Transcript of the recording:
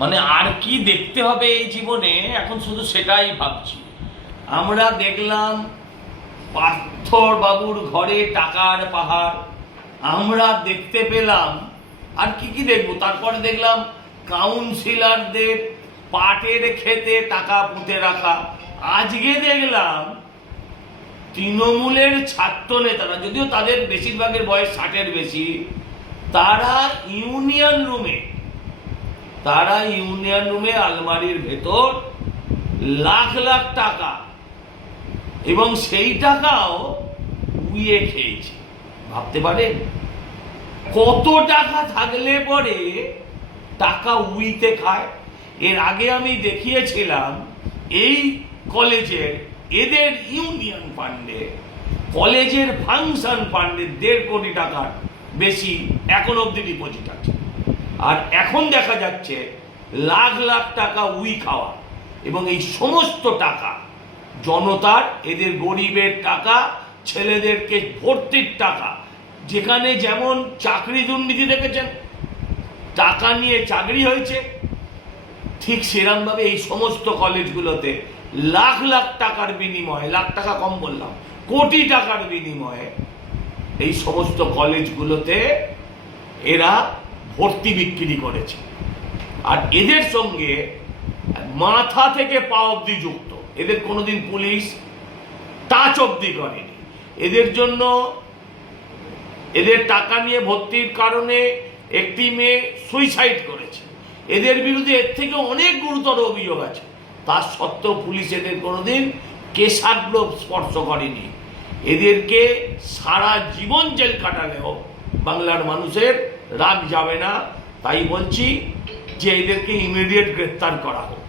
মানে আর কি দেখতে হবে এই জীবনে, এখন শুধু সেটাই ভাবছি। আমরা দেখলাম পার্থর বাবুর ঘরে টাকার পাহাড়, আমরা দেখতে পেলাম। আর কি কি দেখবো? তারপরে দেখলাম কাউন্সিলরদের পাটের খেতে টাকা পুঁতে রাখা। আজকে দেখলাম তৃণমূলের ছাত্র নেতারা, যদিও তাদের বেশিরভাগের বয়স 60-এর বেশি, তারা ইউনিয়ন রুমে আলমারির ভেতর লাখ লাখ টাকা, এবং সেই টাকাও উইয়ে খেয়েছে। ভাবতে পারেন কত টাকা থাকলে পরে টাকা উইতে খায়। এর আগে আমি দেখিয়েছিলাম এই কলেজের, এদের ইউনিয়ন ফান্ডে, কলেজের ফাংশন ফান্ডে 1.5 কোটি টাকার বেশি এখন অব্দি ডিপোজিট আছে। আর এখন দেখা যাচ্ছে লাখ লাখ টাকা উই খাওয়া, এবং এই সমস্ত টাকা জনতার, এদের গরিবের টাকা, ছেলেদেরকে ভর্তির টাকা। যেখানে যেমন চাকরি দুর্নীতি দেখেছেন, টাকা নিয়ে চাকরি হয়েছে, ঠিক সেরকমভাবে এই সমস্ত কলেজগুলোতে লাখ লাখ টাকার বিনিময়ে, লাখ টাকা কম বললাম, কোটি টাকার বিনিময়ে এই সমস্ত কলেজগুলোতে এরা ভর্তি বিক্রি করেছে। আর এদের সঙ্গে মাথা থেকে পা অব্দি যুক্ত, এদের কোনোদিন পুলিশ টাচ অব্দি করেনি। এদের জন্য, এদের টাকা নিয়ে ভর্তির কারণে একটি মেয়ে সুইসাইড করেছে। এদের বিরুদ্ধে এর থেকে অনেক গুরুতর অভিযোগ আছে, তার সত্ত্বেও পুলিশ এদের কোনোদিন কেশাগ্র স্পর্শ করেনি। এদেরকে সারা জীবন জেল কাটালেও বাংলার মানুষের রাগ যাবে না। তাই বলছি যে এদেরকে ইমিডিয়েট গ্রেফতার করা হোক।